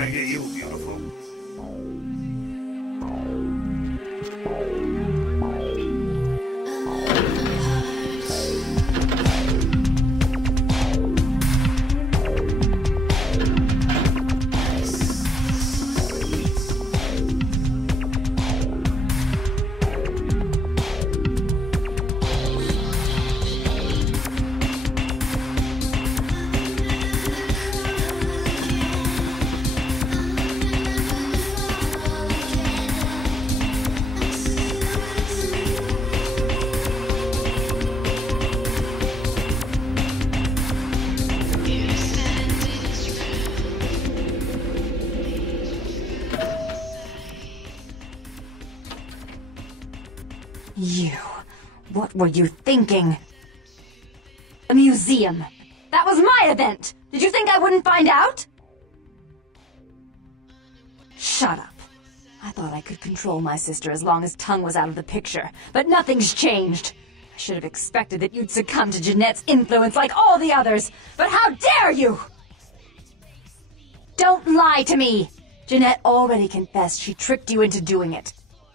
gonna get you, beautiful. You. What were you thinking? A museum. That was my event! Did you think I wouldn't find out? Shut up. I thought I could control my sister as long as Tongue was out of the picture, but nothing's changed. I should have expected that you'd succumb to Jeanette's influence like all the others, but how dare you! Don't lie to me! Jeanette already confessed she tricked you into doing it.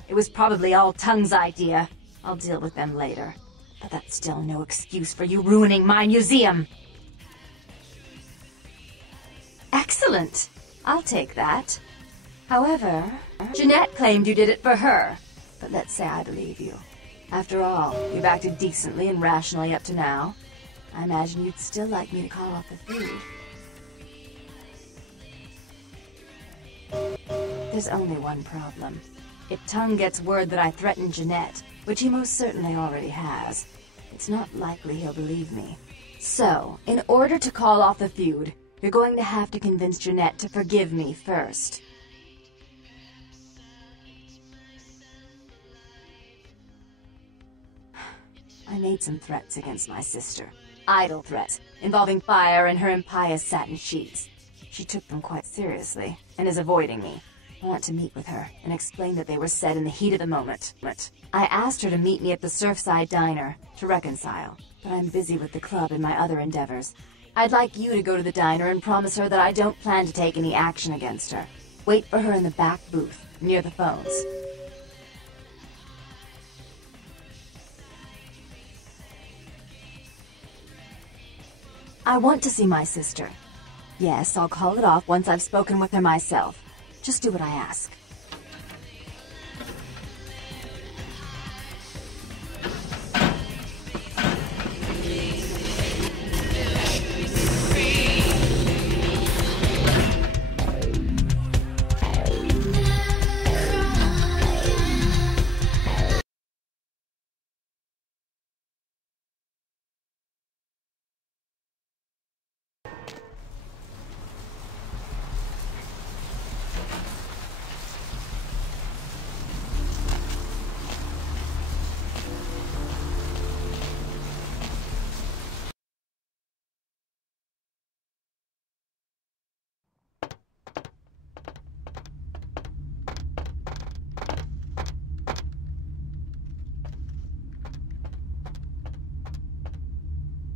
It was probably all Tongue's idea. I'll deal with them later. But that's still no excuse for you ruining my museum. Excellent. I'll take that. However, Jeanette claimed you did it for her. But let's say I believe you. After all, you've acted decently and rationally up to now. I imagine you'd still like me to call off the food. There's only one problem. If Tongue gets word that I threatened Jeanette, which he most certainly already has, it's not likely he'll believe me. So, in order to call off the feud, you're going to have to convince Jeanette to forgive me first. I made some threats against my sister. Idle threats, involving fire and her impious satin sheets. She took them quite seriously, and is avoiding me. I want to meet with her, and explain that they were said in the heat of the moment. I asked her to meet me at the Surfside Diner, to reconcile, but I'm busy with the club and my other endeavors. I'd like you to go to the diner and promise her that I don't plan to take any action against her. Wait for her in the back booth, near the phones. I want to see my sister. Yes, I'll call it off once I've spoken with her myself. Just do what I ask.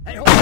Hey, hold on!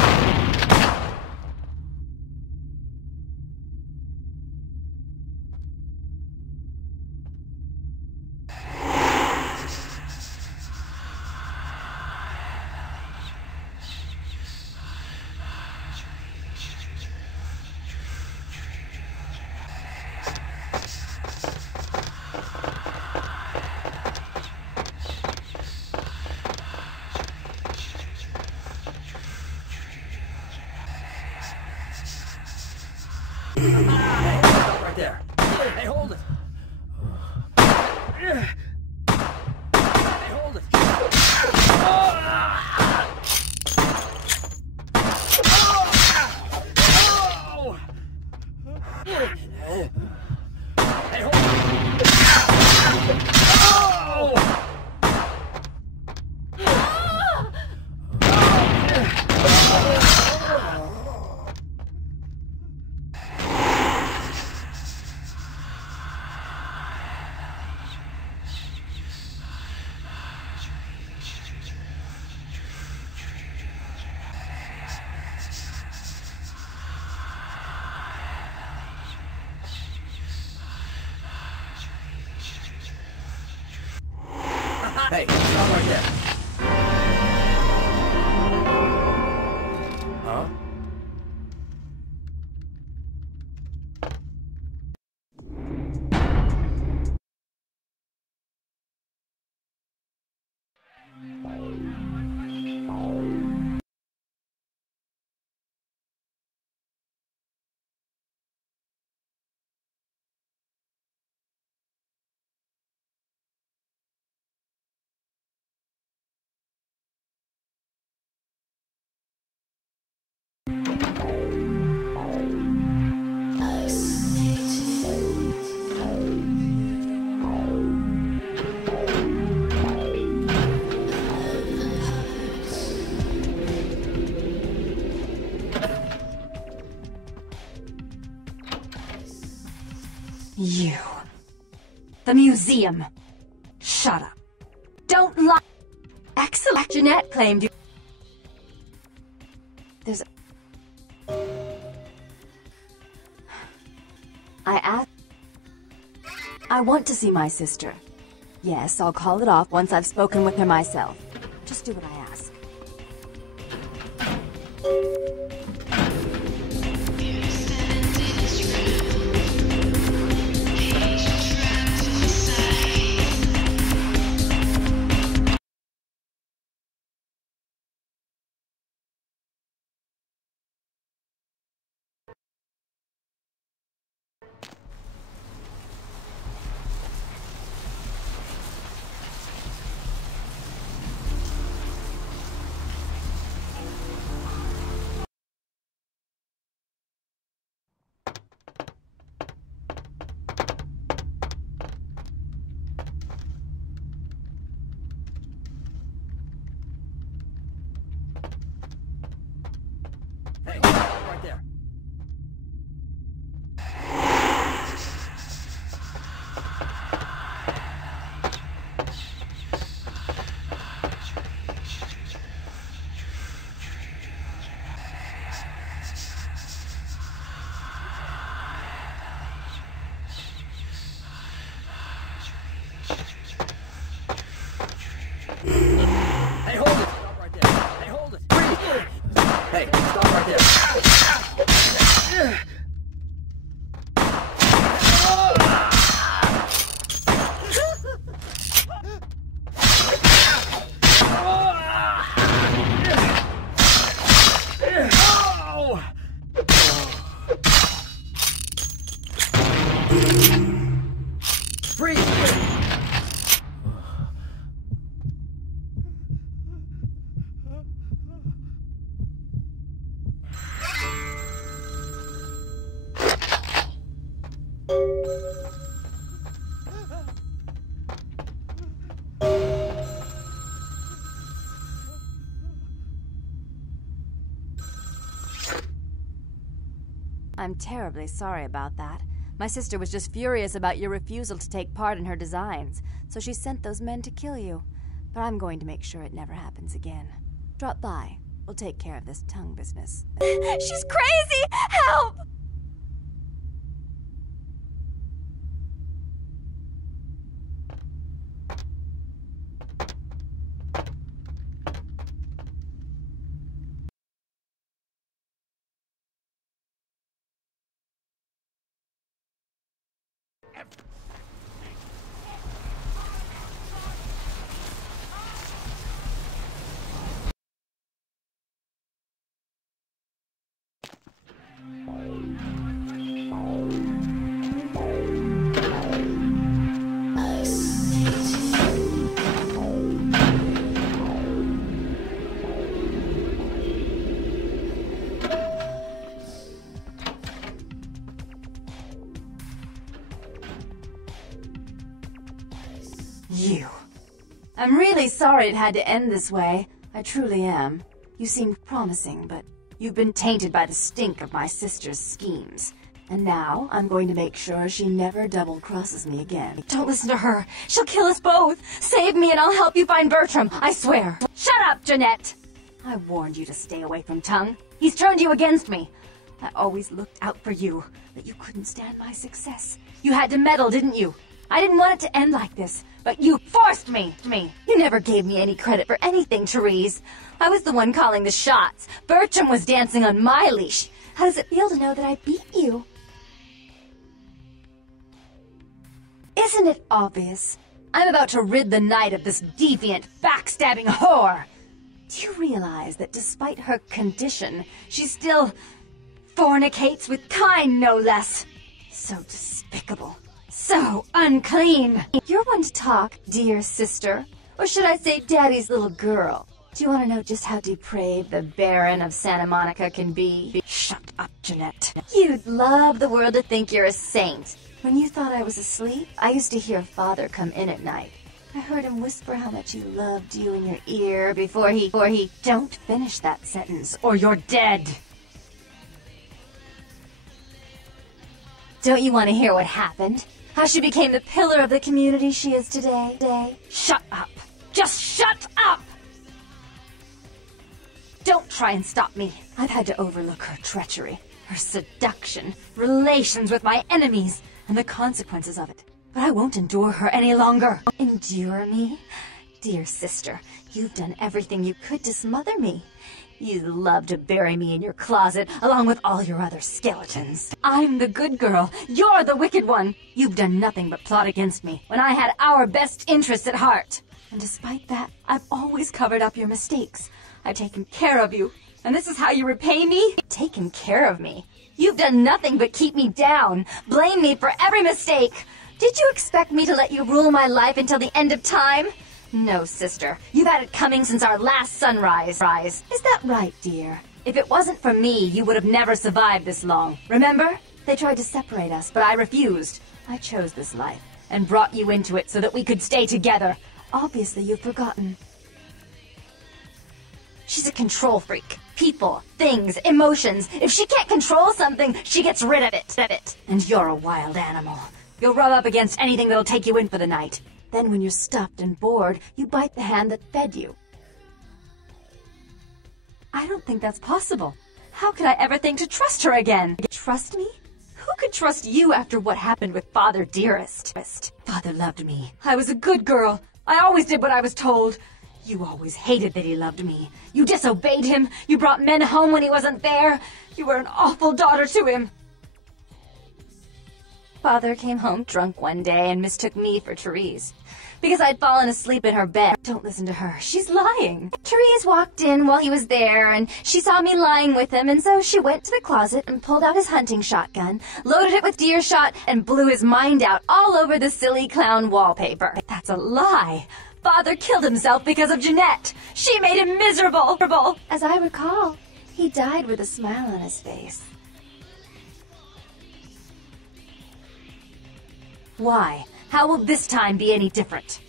Stop right there. Hey, hold it. Hey, hold it. Hey, hold Hey, stop right there. Huh? You. The museum. Shut up. Don't lie. Excellent. Jeanette claimed you. There's I want to see my sister. Yes, I'll call it off once I've spoken with her myself. Just do what I ask. Hey, stop right there. Hey, hold it! Stop right there. Hey, hold it! Hey, stop right there. Freeze! I'm terribly sorry about that. My sister was just furious about your refusal to take part in her designs, so she sent those men to kill you. But I'm going to make sure it never happens again. Drop by. We'll take care of this tongue business. She's crazy! Help! You. I'm really sorry it had to end this way. I truly am. You seemed promising, but you've been tainted by the stink of my sister's schemes. And now, I'm going to make sure she never double-crosses me again. Don't listen to her. She'll kill us both. Save me and I'll help you find Bertram, I swear. Shut up, Jeanette! I warned you to stay away from Tongue. He's turned you against me. I always looked out for you, but you couldn't stand my success. You had to meddle, didn't you? I didn't want it to end like this, but you forced me. You never gave me any credit for anything, Therese. I was the one calling the shots. Bertram was dancing on my leash. How does it feel to know that I beat you? Isn't it obvious? I'm about to rid the night of this deviant, backstabbing whore. Do you realize that despite her condition, she still fornicates with kind, no less? So despicable. So unclean. You're one to talk, dear sister. Or should I say daddy's little girl? Do you want to know just how depraved the Baron of Santa Monica can be? Shut up, Jeanette. You'd love the world to think you're a saint. When you thought I was asleep, I used to hear Father come in at night. I heard him whisper how much he loved you in your ear before he... Don't finish that sentence, or you're dead. Don't you want to hear what happened? How she became the pillar of the community she is today? Shut up. Just shut up! Don't try and stop me. I've had to overlook her treachery, her seduction, relations with my enemies, and the consequences of it. But I won't endure her any longer. Endure me? Dear sister, you've done everything you could to smother me. You love to bury me in your closet, along with all your other skeletons. I'm the good girl. You're the wicked one. You've done nothing but plot against me, when I had our best interests at heart. And despite that, I've always covered up your mistakes. I've taken care of you. And this is how you repay me? Taken care of me? You've done nothing but keep me down, blame me for every mistake. Did you expect me to let you rule my life until the end of time? No, sister. You've had it coming since our last sunrise. Is that right, dear? If it wasn't for me, you would have never survived this long. Remember? They tried to separate us, but I refused. I chose this life, and brought you into it so that we could stay together. Obviously, you've forgotten. She's a control freak. People, things, emotions. If she can't control something, she gets rid of it. And you're a wild animal. You'll rub up against anything that'll take you in for the night. Then when you're stuffed and bored, you bite the hand that fed you. I don't think that's possible. How could I ever think to trust her again? Trust me? Who could trust you after what happened with Father Dearest? Father loved me. I was a good girl. I always did what I was told. You always hated that he loved me. You disobeyed him. You brought men home when he wasn't there. You were an awful daughter to him. Father came home drunk one day and mistook me for Therese. Because I'd fallen asleep in her bed. Don't listen to her. She's lying. Therese walked in while he was there, and she saw me lying with him, and so she went to the closet and pulled out his hunting shotgun, loaded it with deer shot, and blew his mind out all over the silly clown wallpaper. That's a lie. Father killed himself because of Jeanette. She made him miserable. As I recall, he died with a smile on his face. Why? How will this time be any different?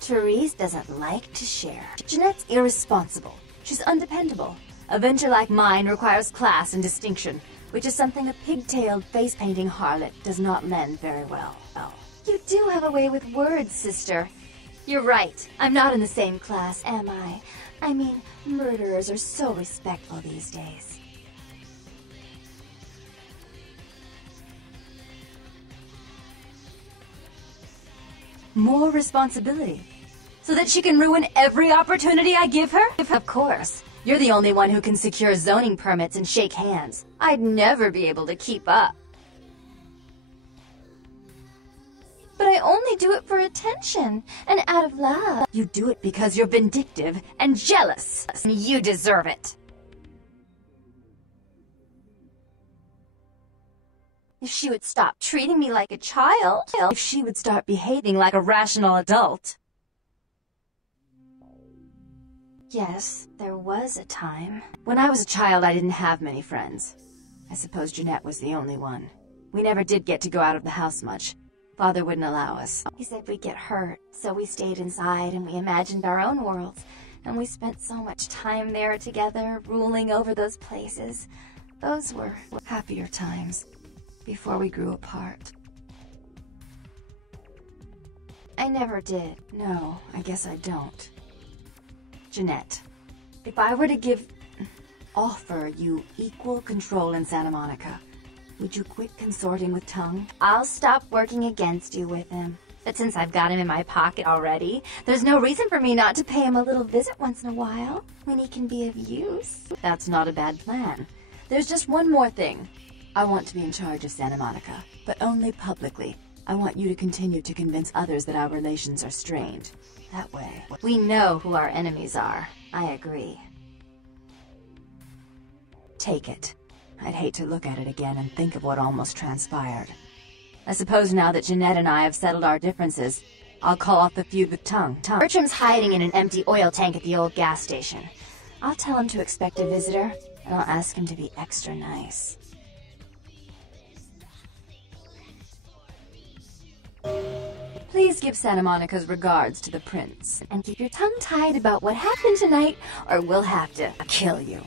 Therese doesn't like to share. Jeanette's irresponsible. She's undependable. A venture like mine requires class and distinction, which is something a pigtailed, face-painting harlot does not lend very well. You do have a way with words, sister. You're right. I'm not in the same class, am I? I mean, murderers are so respectful these days. More responsibility. So that she can ruin every opportunity I give her? Of course. You're the only one who can secure zoning permits and shake hands. I'd never be able to keep up. But I only do it for attention, and out of love. You do it because you're vindictive and jealous. You deserve it. If she would stop treating me like a child, if she would start behaving like a rational adult. Yes, there was a time. When I was a child, I didn't have many friends. I suppose Jeanette was the only one. We never did get to go out of the house much. Father wouldn't allow us. He said we'd get hurt, so we stayed inside and we imagined our own worlds. And we spent so much time there together, ruling over those places. Those were happier times, before we grew apart. I never did. No, I guess I don't. Jeanette, if I were to offer you equal control in Santa Monica, would you quit consorting with Tongue? I'll stop working against you with him. But since I've got him in my pocket already, there's no reason for me not to pay him a little visit once in a while, when he can be of use. That's not a bad plan. There's just one more thing. I want to be in charge of Santa Monica, but only publicly. I want you to continue to convince others that our relations are strained. That way, we know who our enemies are. I agree. Take it. I'd hate to look at it again and think of what almost transpired. I suppose now that Jeanette and I have settled our differences, I'll call off the feud with Tongue. Bertram's hiding in an empty oil tank at the old gas station. I'll tell him to expect a visitor, and I'll ask him to be extra nice. Please give Santa Monica's regards to the prince. And keep your tongue tied about what happened tonight, or we'll have to kill you.